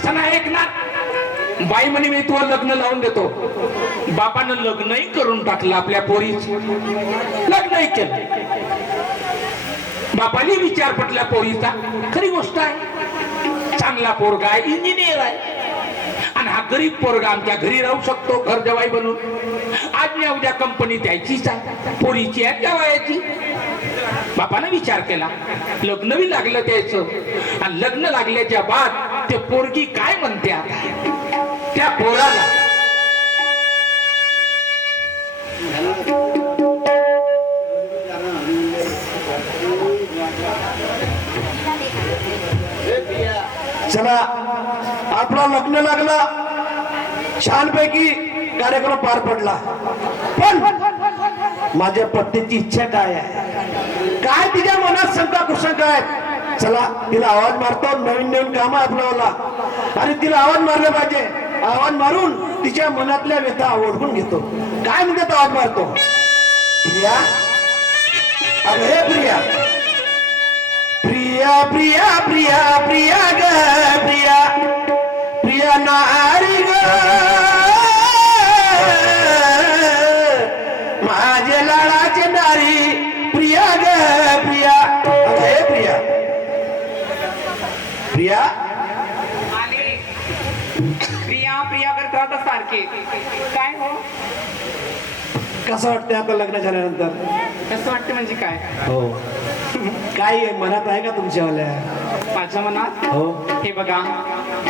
तसं नाही ना. बाई म्हणे मी तुला लग्न लावून देतो. बापानं लग्नही करून टाकलं आपल्या पोरीच. लग्नही केलं. बापाने विचार पटला पोरीचा. खरी गोष्ट आहे. चांगला पोरगा आहे इंजिनियर आहे. आणि हा गरीब पोरगा आमच्या घरी राहू शकतो घर जवाई बनून. आज मी उद्या कंपनी द्यायचीच आहे. पोरीची आहे जवायची. बापानं विचार केला. लग्न बी लागलं त्याचं. आणि लग्न लागल्याच्या बाद ते पोरगी काय म्हणते आता? त्या पोराला चला आपला लग्न लागला. छानपैकी कार्यक्रम पार पडला. पण माझ्या पत्नीची इच्छा काय आहे? काय तिच्या मनात शंका कुशंका आहेत? चला तिला आवाज मारतो नवीन नवीन काम आपल्याला आणि तिला आवाज मारले पाहिजे. आवाज मारून तिच्या मनातल्या व्यथा ओळखून घेतो. काय म्हणतात आवाज मारतो? प्रिया? अरे हे प्रिया. प्रिया प्रिया प्रिया प्रिया ग प्रिया. प्रिया नारी ग. प्रिया। अरे प्रिया। प्रिया? प्रिया प्रिया करत काय हो? कसं वाटतंय आता लग्न झाल्यानंतर? कसं वाटतं म्हणजे काय? हो. काय आहे? मनात आहे का तुमच्यावाल्या? माझ्या मनात? हो. हे बघा.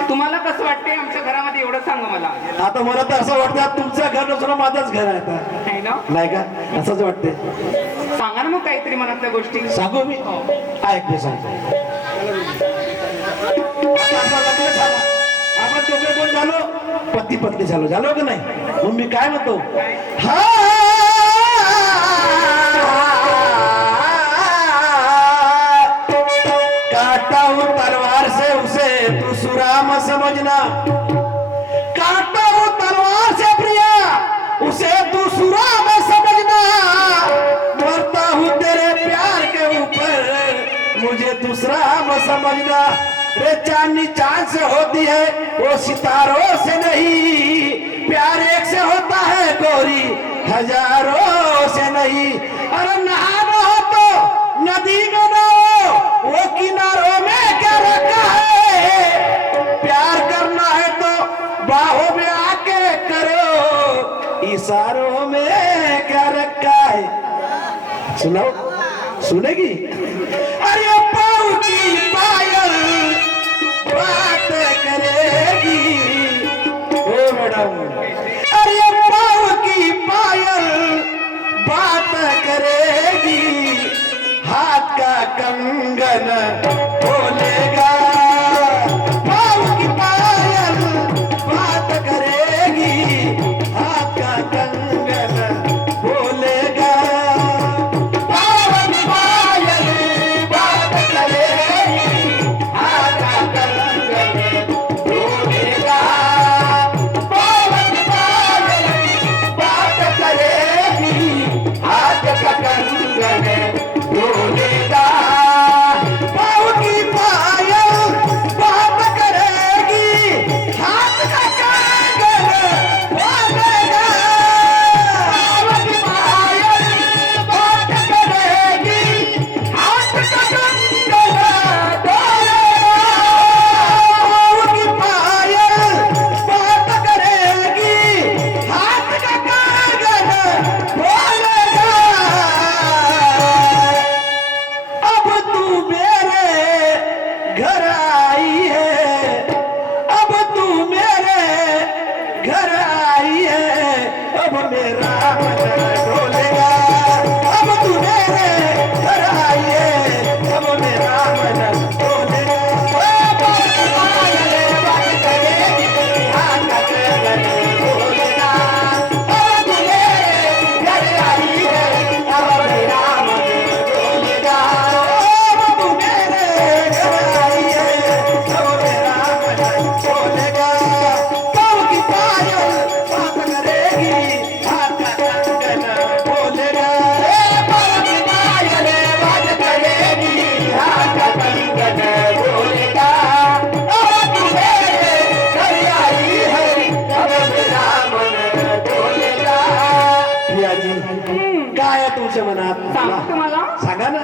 तुम्हाला कसं वाटते आमच्या घरामध्ये एवढं सांगा मला. आता मला तर असं वाटतं तुमचं घर नसून माझंच घर आहे आता. आहे ना? नाही का? असंच वाटते सांगा ना मग काहीतरी मनातल्या गोष्टी. सांगू मी? ऐक मी सांगतो. आता आपलं लग्न झालं. आपण दोघे कोण झालो? पती पत्नी झालो. झालो का नाही? मग मी काय म्हणतो? हा सुराम समझना। काटा हूँ तलवार से प्रिया, उसे तू सुराम समझना। मरता हूँ तेरे प्यार के ऊपर, मुझे दूसरा म समझना। रे चांदनी चाँद से होती है, वो सितारों से नहीं। प्यार एक से होता है, गोरी हज़ारों से नहीं। अरे नहाना हो तो नदी में नहाओ, वो किनारों में बाहों में आके करो। इशारों में क्या रखा है? सुनाओ। सुनेगी? अरे पाऊ की पायल बात करेगी। ओ मैडम। अरे पाऊ की पायल बात करेगी। हाथ का कंगन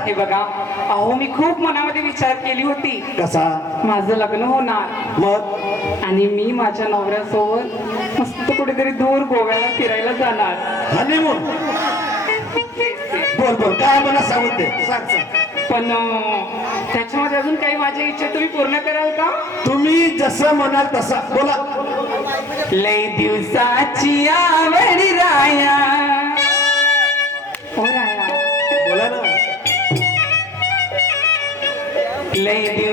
हे बघा अहो मी खूप मनामध्ये विचार केली होती. कसा? माझं लग्न होणार. मग? आणि मी माझ्या नवऱ्यासोबत मस्त कुठेतरी दूर गोव्याला फिरायला जाणार. हनीमून बोल बोल काय मला सांगून दे. सांग सांग. पण अं, त्याच्यामध्ये अजून काही माझ्या इच्छा तुम्ही पूर्ण कराल का? तुम्ही जसं म्हणाल तसा. बोला. लय दिवसाची आवड राया. लय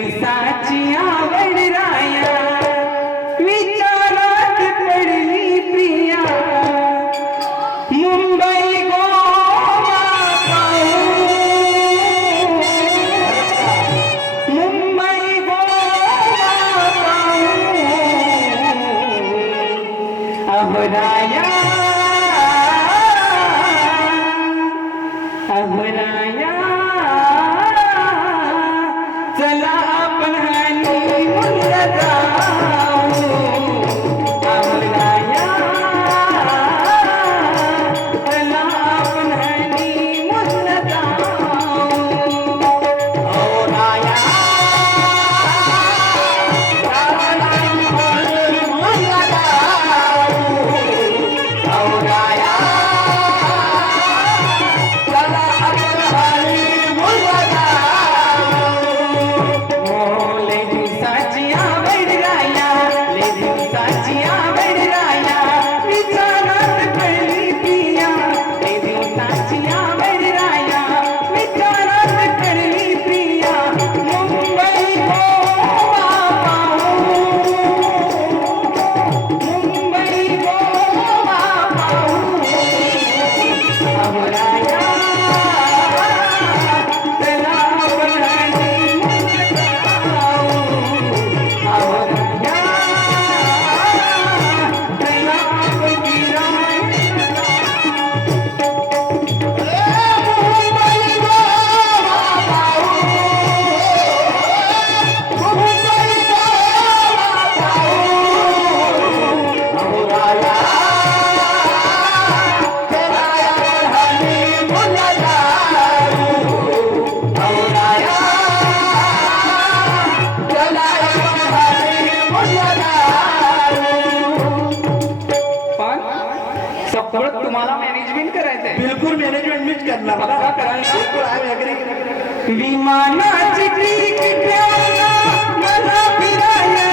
करणार विमानाची मला फिरायला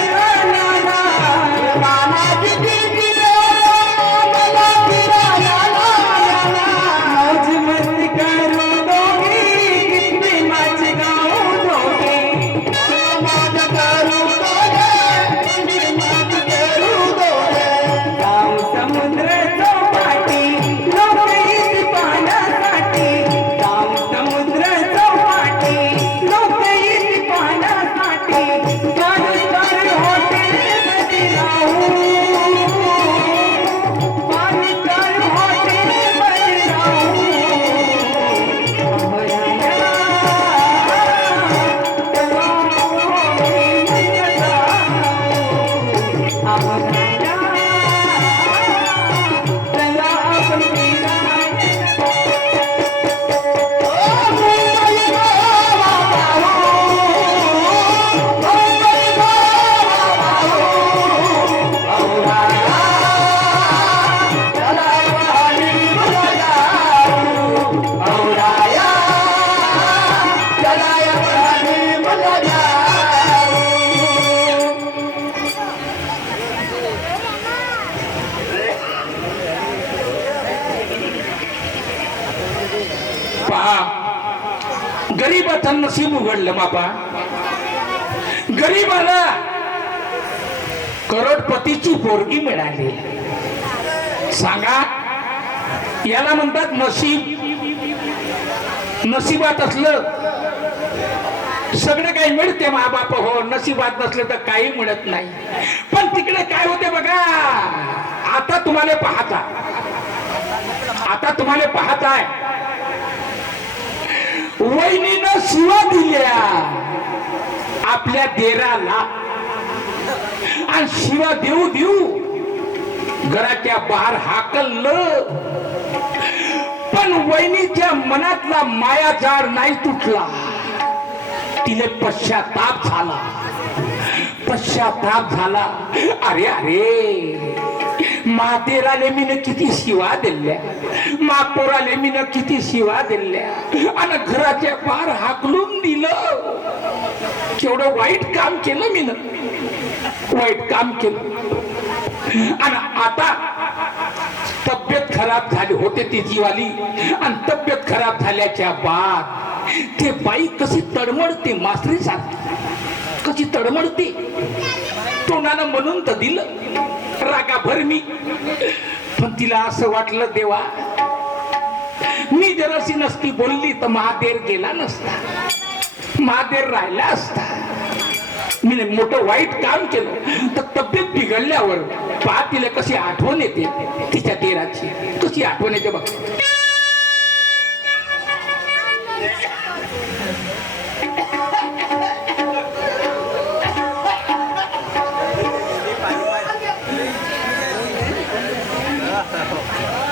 गरीबाचं नसीब उघडलं बाबा गरीबाला करोडपतीची पोरगी मिळाली. सांगा याला म्हणतात नशीब. नशिबात असलं सगळं काही मिळते मा बाप हो. नशिबात नसलं तर काही मिळत नाही. पण तिकडे काय होते बघा? आता तुम्हाला पाहता. आता तुम्हाला पाहताय. वहिनीनं शिवा दिल्या. आपल्या देराला. आणि शिवा देऊ देऊ घराच्या बाहेर हाकललं. पण वहिनीच्या मनातला मायाजाळ नाही तुटला. तिने पश्चाताप झाला. पश्चाताप झाला. अरे अरे. मातेराले मीनं किती शिवा दिल्या मापोराले मीनं किती शिवा दिल्या आणि घराच्या पार हाकलून दिलं. केवढं वाईट काम केलं मीनं वाईट काम केलं. आणि आता तब्येत खराब झाली होते ती जीवाली आणि तब्येत खराब झाल्याच्या बाद ते बाई कशी तडमडते मासरी सारखी कशी तडमडते तोंडानं म्हणून तर दिलं. रागाभर मी. पण तिला असं वाटलं देवा मी जर अशी नसती बोलली तर महादेर गेला नसता. महादेर राहिला असता. मी मोठं वाईट काम केलं. तर तब्येत बिघडल्यावर पहा तिला कशी आठवण येते तिच्या तेराची. कशी आठवण येते बघ. ครับ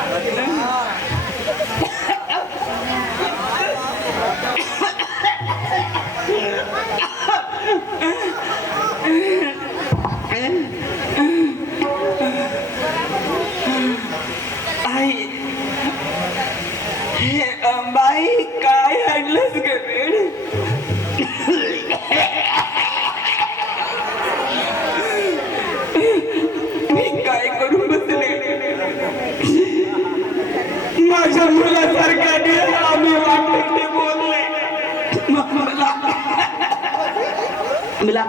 त्याने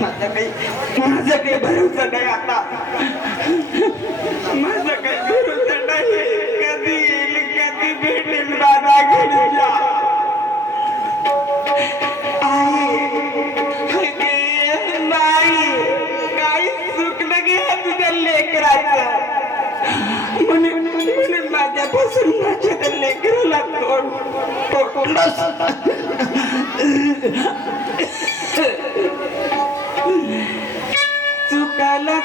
माझा माझा काही माझा काही भरोसा नाही आता. म्हणून माझ्या त्या लेकराला तोड चुकाला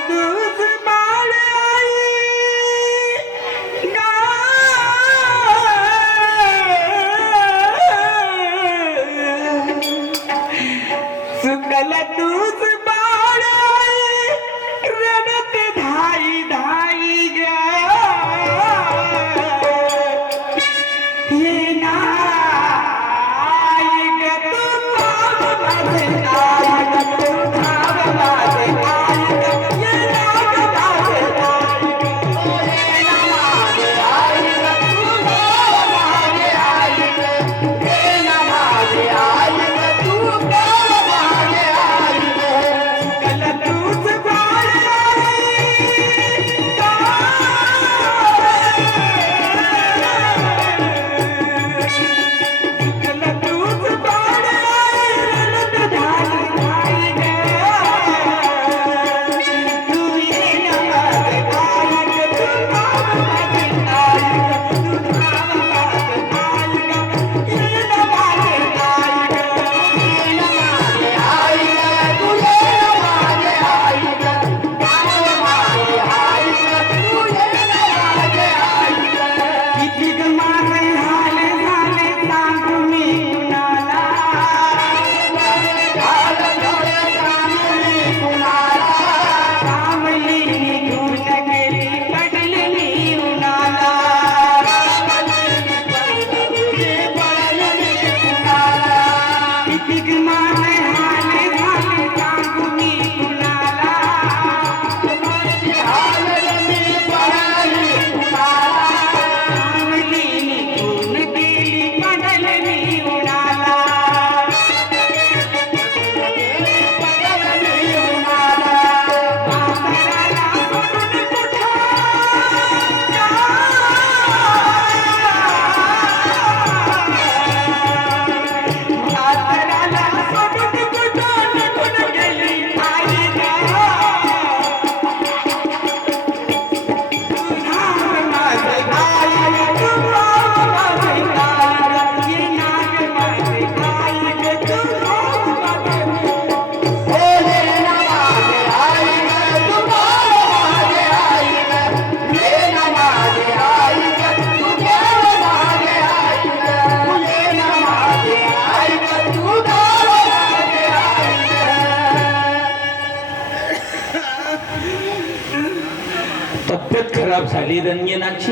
झाली रंजनाची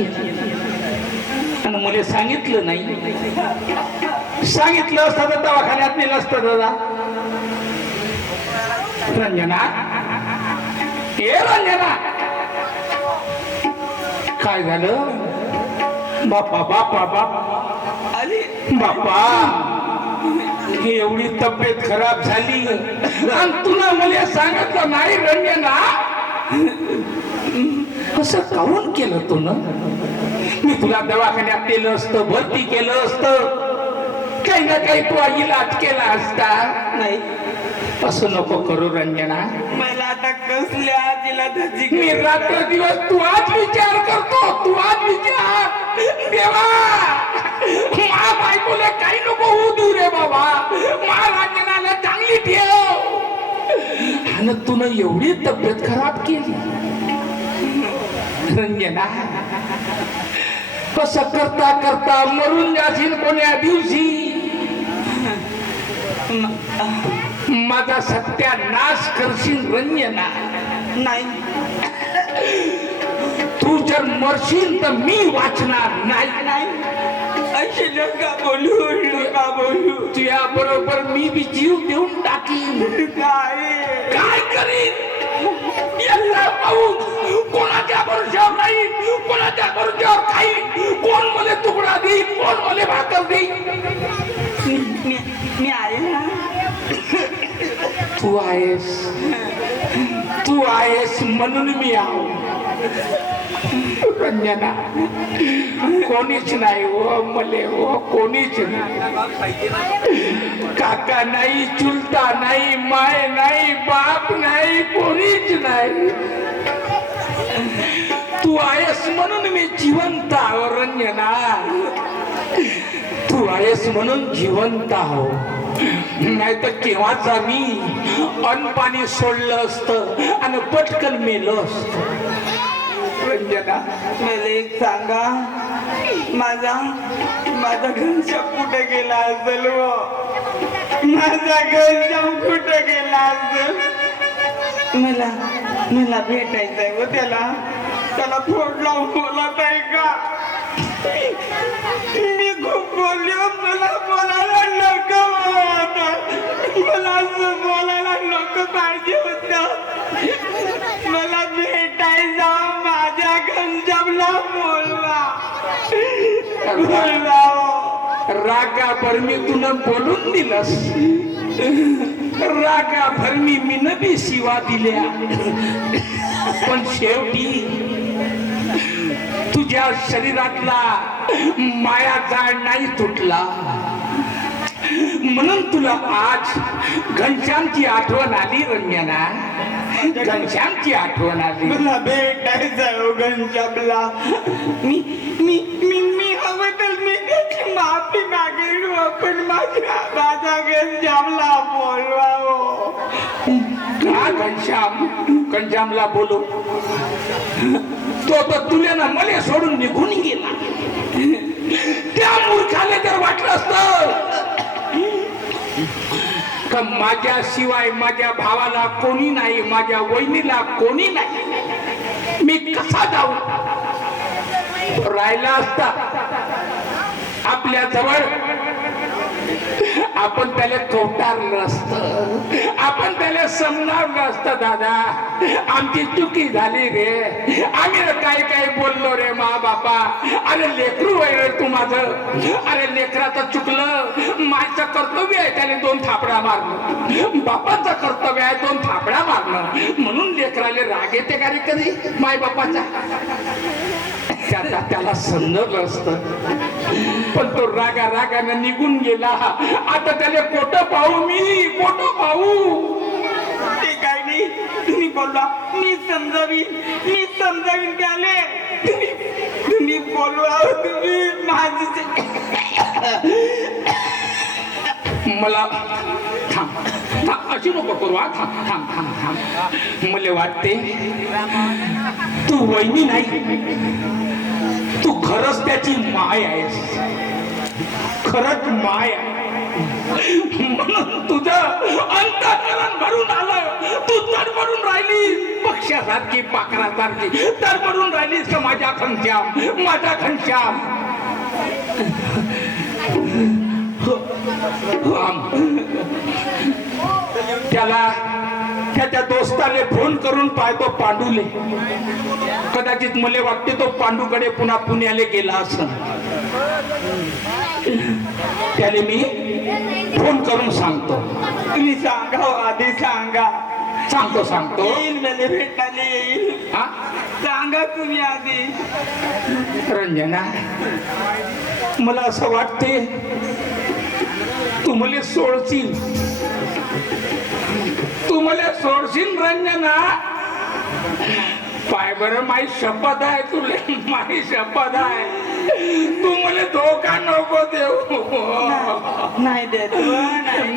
आणि मला सांगितलं नाही. सांगितलं असतं तर दवाखान्यात नेलं असतं दादा. रंजना. ए रंजना. काय झालं? बापा बापा बापा. आली. बापा एवढी तब्येत खराब झाली. आणि तुला मला सांगितलं नाही रंजना. कसं काऊन केलं तू न मी तुला दवाखान्यात नेलं असतं भरती केलं असतं. काही ना काही तू इलाज केला असता. नाही. असं नको करू रंजना. मला आता कसल्या आजीला त्याची मी रात्र दिवस तू आज विचार करतो तू आज विचार. देवा! मा बायकोला काही नको होऊ देऊ रे बाबा. मा रांजणाला चांगली ठेव. आणि तुनं एवढी तब्येत खराब केली. रंजना कसं करता करता मरून जाशील कोण्या दिवशी? माझा सत्यानाश करशील रंजना. नाही. तू जर मरशील तर मी वाचणार नाही. नाही. अशी नका बोलू नका बोलू. तुझ्या बरोबर मी बी जीव देऊन टाकीन. काय काय करीन? पाहून कोणाच्या भरोश्यावर नाही कोणाच्या भरोश्यावर खाईन कोण मला तुकडा देईल कोण मला भाकर देईल मी मी आहे ना. तू आहेस. तू आहेस म्हणून मी आहो. रंजना कोणीच नाही हो मले हो कोणीच नाही. काका नाही चुलता नाही माय नाही बाप नाही कोणीच नाही. तू आहेस म्हणून मी जिवंत आहो रंजना तू आहेस म्हणून जिवंत आहो. नाही तर केव्हाच आम्ही अन्न पाणी सोडलं असतं आणि पटकन मेलं असतं. रंजना मला एक सांगा. माझा माझा घनश्याम कुठे गेला असेल व माझा घनश्याम कुठे गेला असेल? मला मला भेटायचंय व त्याला. त्याला फोन लावून बोलत आहे का? मी खूप बोलली मला बोलायला नको आता. मला असं बोलायला नको पाहिजे होत. मला भेटायचं माझ्या गंजामला बोलवा. बोलवा. रागा पर मी तुला बोलून दिलं रागा भरमी मीनं बी शिवा दिल्या. पण शेवटी तुझ्या शरीरातला माया जाळ नाही तुटला. म्हणून तुला आज घनश्यामची आठवण आली रंजना घनश्यामची आठवण आली. मला भेटायचं हो घनश्यामला. मी मी मी मी मी माफी मागेन हो, पण माझ्या माझा घनश्यामला बोलवा हो घनश्याम घनश्यामला बोलू. तो तर तुले ना मला सोडून निघून गेला. त्या मूर्खाला जर वाटलं असत. का माझ्याशिवाय माझ्या भावाला कोणी नाही माझ्या वहिनीला कोणी नाही? मी कसा जाऊ? राहिला असता. आपल्या जवळ आपण त्याला कवटारलं असत आपण त्याला समजावलं असतं दादा. आमची चुकी झाली रे. आम्ही काय काय बोललो रे मा बापा अरे लेकरू आहे रे तू माझं. अरे लेकराचं चुकलं. माझं कर्तव्य आहे त्याने दोन थापडा मारणं. बापाचं कर्तव्य आहे दोन थापडा मारणं. म्हणून लेकराले राग येते का रे कधी? माय बापाचा त्याचा त्याला समजलं असतं. पण तो रागा रागानं निघून गेला. आता त्याला कोट पाहू मी कोट पाहू. ते काय नाही. तुम्ही बोलवा. मी समजावीन. मी समजावीन त्याले तुम्ही बोलवा हो, तुम्ही. माझे मला अशी नको करू हा. थांब थांब थांब थांब. मला वाटते तू वहिनी नाही. तू खरंच त्याची माय आहेस. खरंच माय आहे. म्हणून तुझं अंतकरण भरून आलं. तू तडमडून राहिली पक्षासारखी पाखरासारखी. तडमडून राहिलीस का माझ्या घनश्याम हो, हो, माझा घनश्याम त्याला त्याला त्याच्या दोस्ताले फोन करून पाहतो पांडूले. कदाचित मला वाटते तो पांडूकडे पुन्हा पुण्याला गेला असं त्याले मी फोन करून सांगतो. तुम्ही सांगा हो, आधी सांगा. सांगतो सांगतो. येईल मला भेटायला येईल. हा सांगा तुम्ही आधी. रंजना मला असं वाटते तू मला सोडशील. तू मला सोडशील रंजना? पाय बरं माही शपथ आहे तुले. माही शपथ आहे. तू मला धोका नको देऊ. नाही देत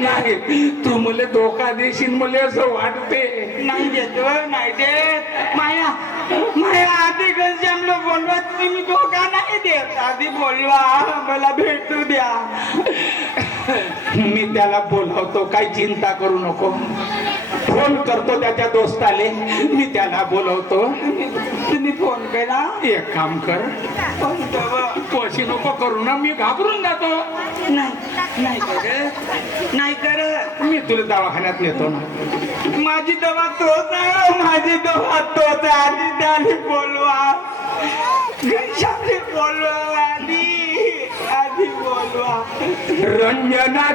नाही तू मला धोका देशील मला असं वाटते. नाही देत नाही देत. माया माया आधी घनश्यामला बोलवा तुम्ही धोका नाही देत. आधी बोलवा मला भेटू द्या. मी त्याला बोलवतो काही चिंता करू नको. फोन करतो त्याच्या दोस्ताले. मी त्याला बोलवतो. तुम्ही फोन करा एक काम कर. करा. अशी नको करू ना मी घाबरून जातो. नाही नाही करत नाही करत मी तुला दवाखान्यात नेतो ना. माझी दवा तोच आहे हो, माझी दवा तोच आहे. आधी त्याने बोलवा. बोलवा आधी आधी बोलवा रंजना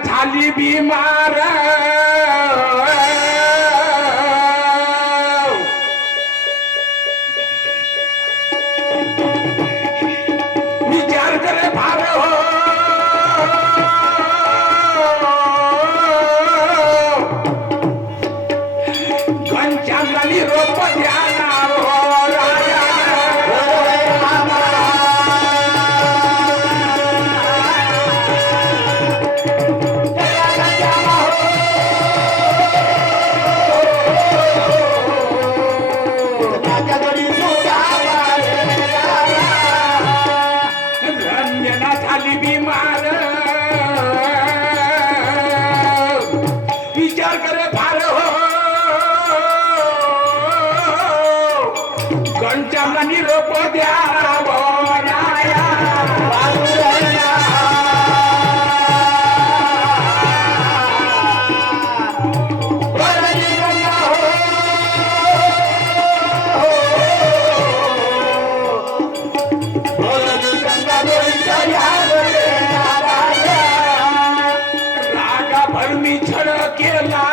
quiero nada.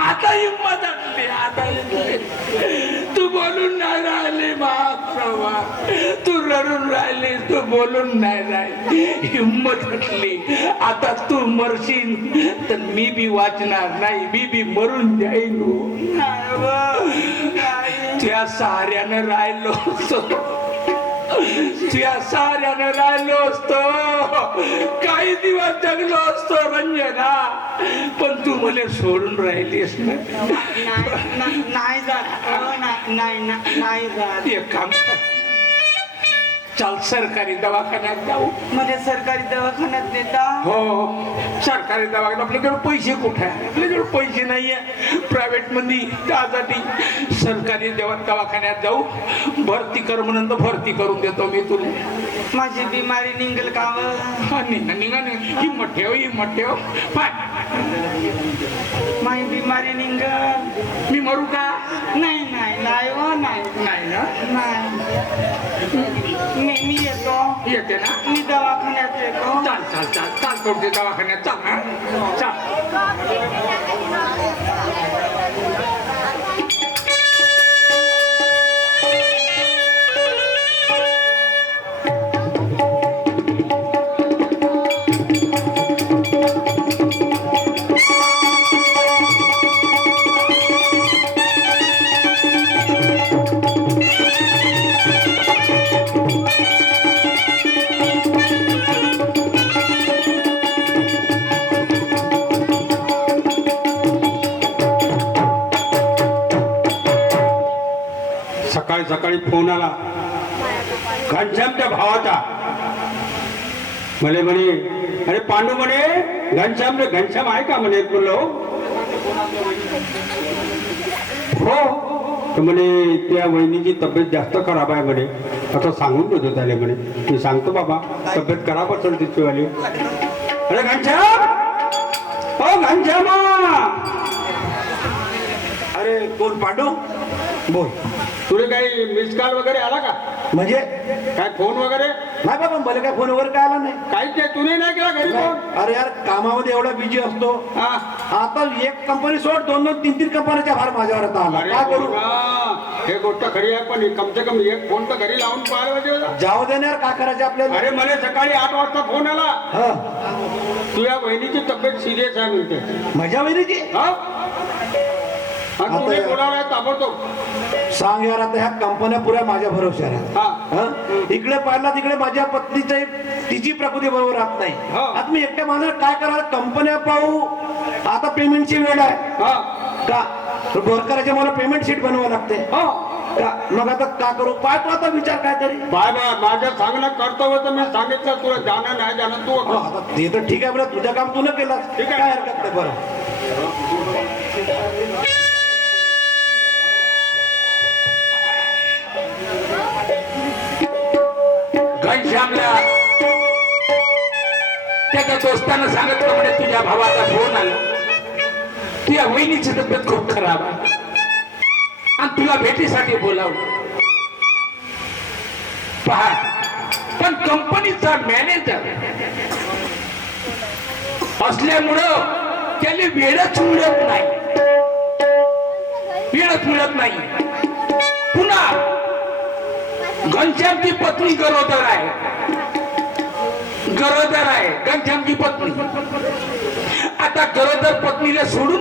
आता हिंमत आटली आता. तू बोलून नाही राहिली महाप्रभा तू रडून राहिली तू बोलून नाही राहिली हिंमत आटली आता तू मरशील तर मी बी वाचणार नाही मी बी मरून जाईन हो. नाही. त्या सहाऱ्यानं राहिलो असतो त्या सहाऱ्यानं राहिलो असतो काही दिवस जगलो असतो रंजना. पण तू मला सोडून राहिलीस ना. नाही जात. नाही नाही- नाही जात. एक काम कर. चाल सरकारी दवाखान्यात जाऊ. मला सरकारी दवाखान्यात देता हो सरकारी दवाखान्यात आपल्याकडे पैसे कुठे आहे? आपल्याकडे पैसे नाहीये. प्रायव्हेटमध्ये त्यासाठी सरकारी देवा दवाखान्यात जाऊ. भरती कर म्हणून तर भरती करून देतो मी तुला. माझी बिमारी निघेल का व? हा, निघा निघा निघा. हिंमत ठेव हिंमत ठेव. पाय. माझी बिमारी निघल मी मरू का? नाही नाही नाही व नाही. नाही ना? नाही. मी मी येतो येते ना मी दवाखान्यात येतो चाल चाल चाल चाल कोणते दवाखान्यात चाल हा चाल सकाळी फोन आला घनश्यामच्या भावाचा. म्हणे म्हणे अरे पांडू म्हणे घनश्याम रे घनश्याम आहे का म्हणे बोललो. हो. तर म्हणे त्या वहिनीची तब्येत जास्त खराब आहे म्हणे. असं सांगून देतो त्याला म्हणे. मी सांगतो बाबा तब्येत खराब असेल तिची वाली अरे घनश्याम! हो घनश्याम! अरे कोण पांडू? बोल. तुला काही मिस कॉल वगैरे आला का? म्हणजे? काय फोन वगैरे? नाही बाबा मला काय फोन वगैरे काय आला नाही. काहीच नाही तुने नाही केला घरी फोन. अरे यार कामामध्ये एवढा बिझी असतो. हा. आता एक कंपनी सोड दोन दोन तीन तीन कंपनीच्या भार माझ्यावर आता आला. अरे काय करू? हे गोष्ट खरी आहे पण कम से कम एक फोन तर घरी लावून पाहायला पाहिजे होता. जाऊ देणार काय करायचं आपल्याला? अरे मला सकाळी आठ वाजता फोन आला. हा. तुझ्या बहिणीची तब्येत सिरियस आहे म्हणते. माझ्या वहिनीची? हा? आणि आता तुने या- ताबडतोब सांग यार आता ह्या कंपन्या पुऱ्या माझ्या भरोश्यावर आहेत? इकडे पाहिला तिकडे माझ्या पत्नीची तिची प्रकृती बरोबर राहत नाही. आता मी एकट्या माणसाला काय करायला कंपन्या पाहू आता पेमेंटची वेळ आहे. हा. का? वर्कराच्या मला पेमेंट शीट बनवावं लागते हा? मग आता का करू? पाय तू आता विचार काय तरी बाय बाय माझं सांगणं कर्तव्य तर मी सांगितलं तुला जाणं नाही जाणं तू आता ते तर ठीक आहे बरं तुझं काम तू न केलं ठीक आहे. काय हरकत नाही बरं. त्याच्या दोस्तानं सांगितलं म्हणे तुझ्या भावाचा फोन आला. तुझ्या वहिनीची तब्येत खूप खराब आहे. आणि तुला भेटीसाठी बोलावलं. पहा पण कंपनीचा मॅनेजर असल्यामुळं त्याला वेळच मिळत नाही. वेळच मिळत नाही. पुन्हा घनश्यामची पत्नी गरोदर आहे. गरोदर आहे. घनश्यामची पत्नी. आता गरोदर पत्नीला सोडून